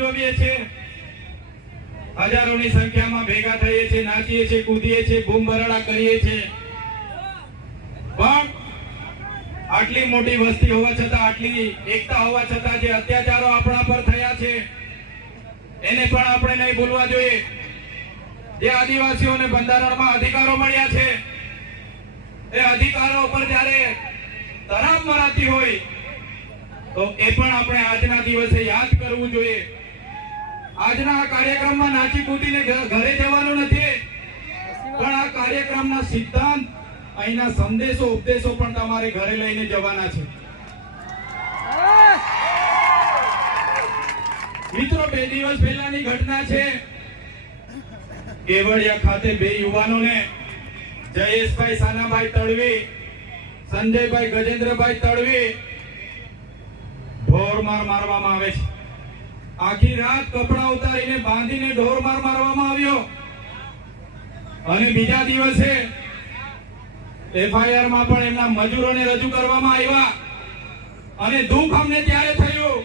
ઉજવીએ છીએ, હજારોની સંખ્યામાં ભેગા થઈએ છીએ, નાચીએ છીએ, કૂદીએ છીએ, બૂમ બરાડા કરીએ છીએ, પણ આટલી મોટી વસ્તી હોવા છતાં, આટલી એકતા હોવા છતાં જે અત્યાચારો આપણા પર થયા છે એને પણ આપણે નહીં ભૂલવા જોઈએ. જે આદિવાસીઓને બંધારણમાં અધિકારો મળ્યા છે એ અધિકારો પર જ્યારે તરાપ મરાતી હોય તો એ પણ આપણે આજના દિવસે યાદ કરવું જોઈએ. આજના આ કાર્યક્રમમાં નાચી કૂદીને ઘરે જવાનું નથી, પણ આ કાર્યક્રમના સિદ્ધાંત, અહીંના સંદેશો ઉપદેશો પણ તમારે ઘરે લઈને જવાના છે. મિત્રો, 2 દિવસ પહેલાની ઘટના છે. કેવડિયા ખાતે 2 યુવાનોને, જયેશભાઈ સાનાભાઈ તડવી, સંજયભાઈ ગજેન્દ્રભાઈ તડવી, ઢોરમાર મારવામાં આવે છે. આખી રાત કપડા ઉતારીને બાંધીને ઢોરમાર મારવામાં આવ્યો અને બીજા દિવસે FIR માં પણ એમના મજૂરોને રજૂ કરવામાં આવ્યા. અને દુઃખ અમને ત્યારે થયું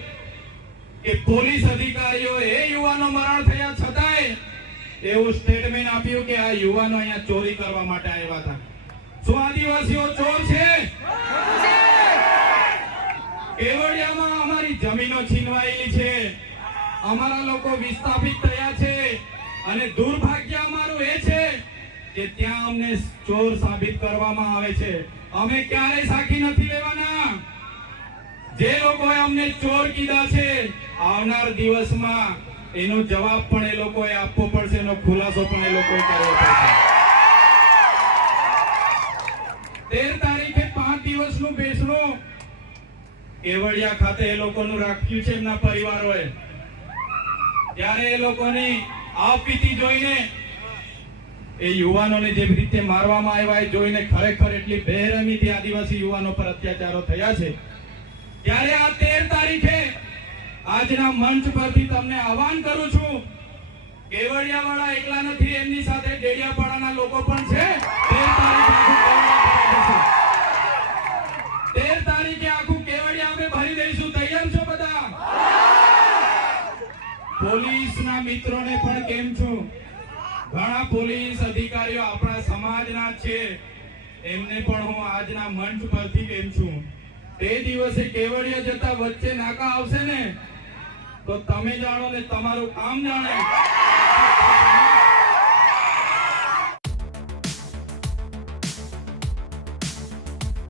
કે પોલીસ અધિકારીઓ એ યુવાનો મરણ થયા છતાંય એવું સ્ટેટમેન્ટ આપ્યું કે આ યુવાનો અહીંયા ચોરી કરવા માટે આવ્યા હતા. શું આદિવાસીઓ ચોર છે? કેવડિયામાં અમારી જમીનો છીનવાયેલી છે, અમારા લોકો વિસ્થાપિત થયા છે અને દુર્ભાગ્ય અમારું એ છે કે ત્યાં અમને ચોર સાબિત કરવામાં આવે છે. અમે ક્યારેય સાખી નથી લેવાના. જે લોકોએ અમને ચોર કીધા છે, આવનાર દિવસમાં એનો જવાબ પણ એ લોકોએ આપવો પડશે, એનો ખુલાસો પણ એ લોકોએ કરવો પડશે. 13 તારીખે 5 દિવસનું બેસણું કેવડિયા ખાતે એ લોકોનું રાખ્યું છે એમના પરિવારોએ. ત્યારે એ લોકોની આપવીતી જોઈને, એ યુવાનોને જે રીતે મારવામાં આવ્યા એ જોઈને ખરેખર એટલી બેરહેમીથી આદિવાસી યુવાનો પર અત્યાચારો થયા છે. ત્યારે આ 13 તારીખે આજના મંચ પરથી તમને આહવાન કરું છું, કેવડિયાવાળા એકલા નથી, એમની સાથે ડેડિયાપાડાના લોકો પણ છે. 13 તારીખે આખું કેવડિયા અમે ભરી દઈશું. તૈયાર છો બધા? પોલીસના મિત્રોને પણ કેમ છું, ઘણા પોલીસ અધિકારીઓ આપણા સમાજના છે, એમને પણ હું આજના મંચ પરથી કેમ છું. તે દિવસે કેવડિયા જતા વચ્ચે નાકા આવશે ને તો તમે જાણો ને તમારું કામ જાણે.